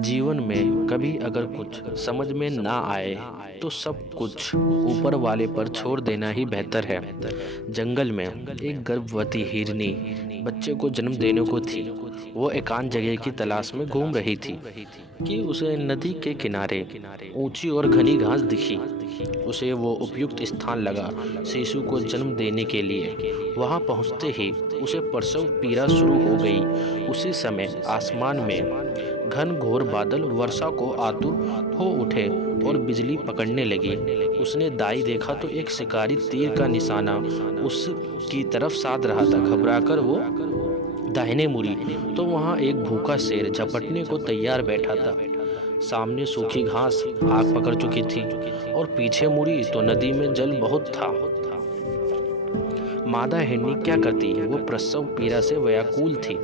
जीवन में कभी अगर कुछ समझ में ना आए तो सब कुछ ऊपर वाले पर छोड़ देना ही बेहतर है। जंगल में एक गर्भवती हिरनी बच्चे को जन्म देने को थी। वो एकांत जगह की तलाश में घूम रही थी कि उसे नदी के किनारे ऊंची और घनी घास दिखी। उसे वो उपयुक्त स्थान लगा शिशु को जन्म देने के लिए। वहां पहुंचते ही उसे प्रसव पीड़ा शुरू हो गई। उसी समय आसमान में घन घोर बादल वर्षा को आतुर हो उठे और बिजली पकड़ने लगी। उसने दाई देखा तो एक शिकारी तीर का निशाना उसकी तरफ साध रहा था। घबराकर वो दाहिने मुड़ी तो वहां एक भूखा शेर झपटने को तैयार बैठा था। सामने सूखी घास आग पकड़ चुकी थी और पीछे मुड़ी तो नदी में जल बहुत था। मादा हिरनी क्या करती? वो प्रसव पीड़ा से व्याकुल थी।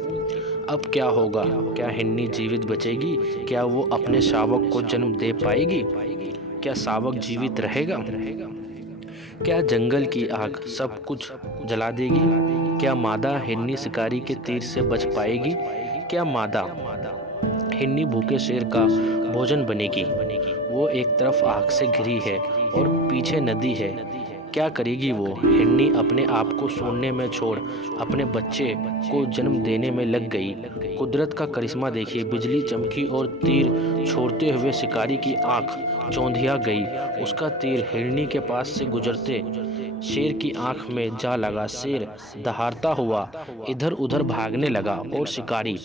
अब क्या होगा? क्या हिरनी जीवित बचेगी? क्या वो अपने शावक को जन्म दे पाएगी? क्या शावक जीवित रहेगा? क्या जंगल की आग सब कुछ जला देगी? क्या मादा हिरनी शिकारी के तीर से बच पाएगी? क्या मादा हिरनी भूखे शेर का भोजन बनेगी? वो एक तरफ आग से घिरी है और पीछे नदी है। क्या करेगी वो? हिरनी अपने आप को सूंघने में छोड़ अपने बच्चे को जन्म देने में लग गई। कुदरत का करिश्मा देखिए, बिजली चमकी और तीर छोड़ते हुए शिकारी की आंख चौंधिया गई। उसका तीर हिरनी के पास से गुजरते शेर की आंख में जा लगा। शेर दहाड़ता हुआ इधर उधर भागने लगा और शिकारी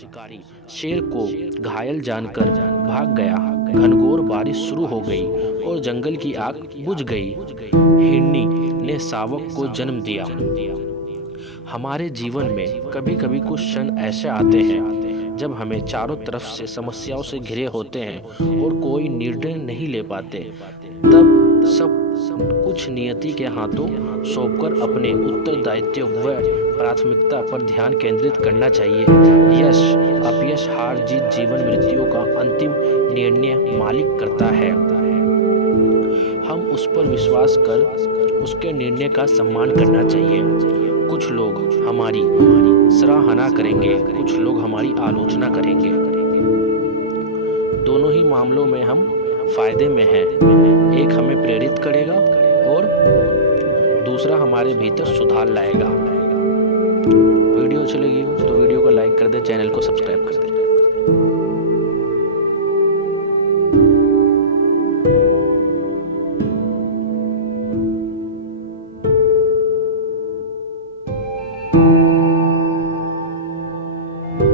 शेर को घायल जानकर भाग गया। घनघोर बारिश शुरू हो गई और जंगल की आग बुझ गई। हिरनी ने शावक को जन्म दिया। हमारे जीवन में कभी कभी कुछ क्षण ऐसे आते हैं जब हमें चारों तरफ से समस्याओं से घिरे होते हैं और कोई निर्णय नहीं ले पाते। तब सब कुछ नियति के हाथों सौंपकर अपने उत्तरदायित्व व प्राथमिकता पर ध्यान केंद्रित करना चाहिए। यश अपयश हार जीत जीवन मृत्यु का अंतिम निर्णय मालिक करता है। हम उस पर विश्वास कर उसके निर्णय का सम्मान करना चाहिए। कुछ लोग हमारी सराहना करेंगे, कुछ लोग हमारी आलोचना करेंगे। दोनों ही मामलों में हम फायदे में हैं। एक हमें प्रेरित करेगा और दूसरा हमारे भीतर सुधार लाएगा। वीडियो अच्छी लगी तो वीडियो को लाइक कर दे, चैनल को सब्सक्राइब कर दे।